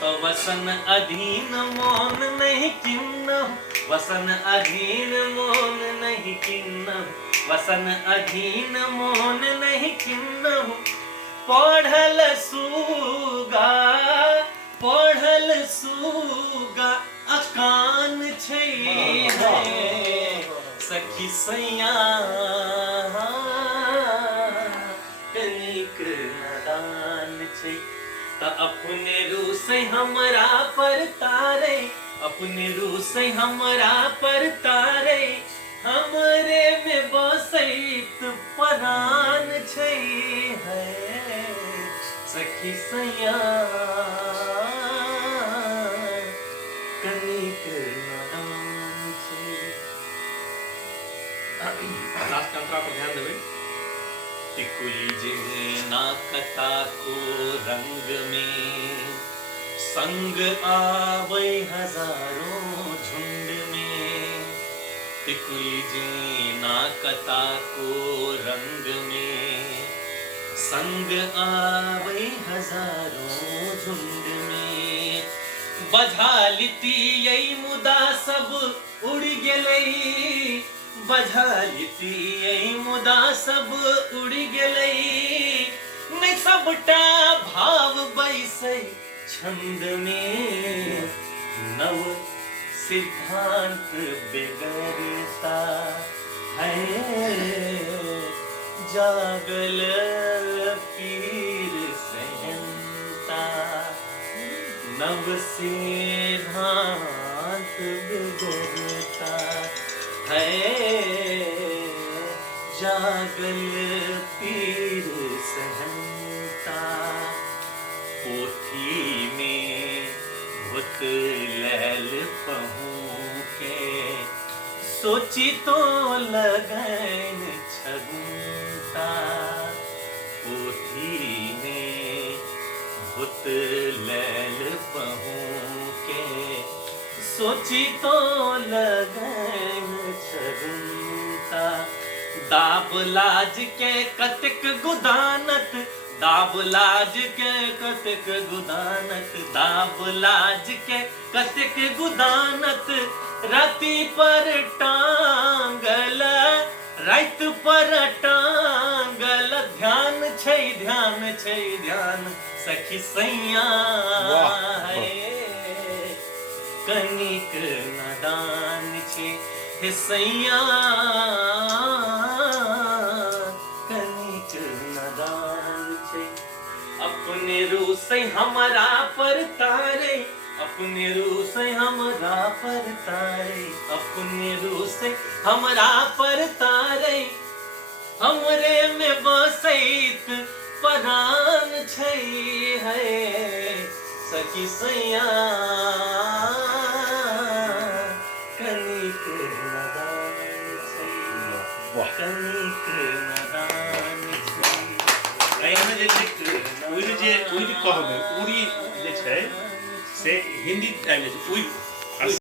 तो वसन अधीन मौन नहीं किन्नहु, वसन अधीन मौन नहीं किन्नहु, वसन अधीन मौन नहीं किन्नहु। पढ़ल सूगा अकान छै सखी सैया कनिक नदान छै। त अपने रूसै हमरा पर तारे, अपने रूसै हमरा पर तारे, हमरे में बसैत परान छै है सखी सैया कनिक नदान छै। लास्ट अंतरा पर ध्यान देबै। टिकुली जे नाकता को रंग में संग आवे हजारों झुंड में, टिकुली जे नाकता को रंग में संग आवे हजारों झुंड में। बझा लिती यही मुदा सब उड़ गेलई, बझा लिती यही मुदा सब उड़ गेलई। मैं सबटा भाव बैसै छंद में, नव सिद्धांत बिगड़ता है जागल पीर सहनता। नव सिद्धांत बिगड़ता है जागल पीर सहनता। पोथी में भूत लैल पहूं के सोची तो लगन छगुनता। पोथी में भूत लैल पहूं के सोची तो लगन छगुनता। दाब लाज के कतिक गुदानत, दाब लाज के कतिक गुदानत, दाब लाज के कतिक गुदानत। राति पर टांगल, रात पर टांगल, ध्यान छै ध्यान छै ध्यान सखी सैया कनिक नदान छै हे सैया कनिक नदान छै। अपने रूसै हमरा पर तारे, अपने रूसै हमरा पर तारे, अपने रूसै हमरा पर तारे, हमरे में बसैत परान छै है सखी सैया कनिक नदान छै, कनिक नदान छै। एहिमे जे छै उड़ी जे कहबै उड़ी जे छै से हिंदी आबि जाइ छै।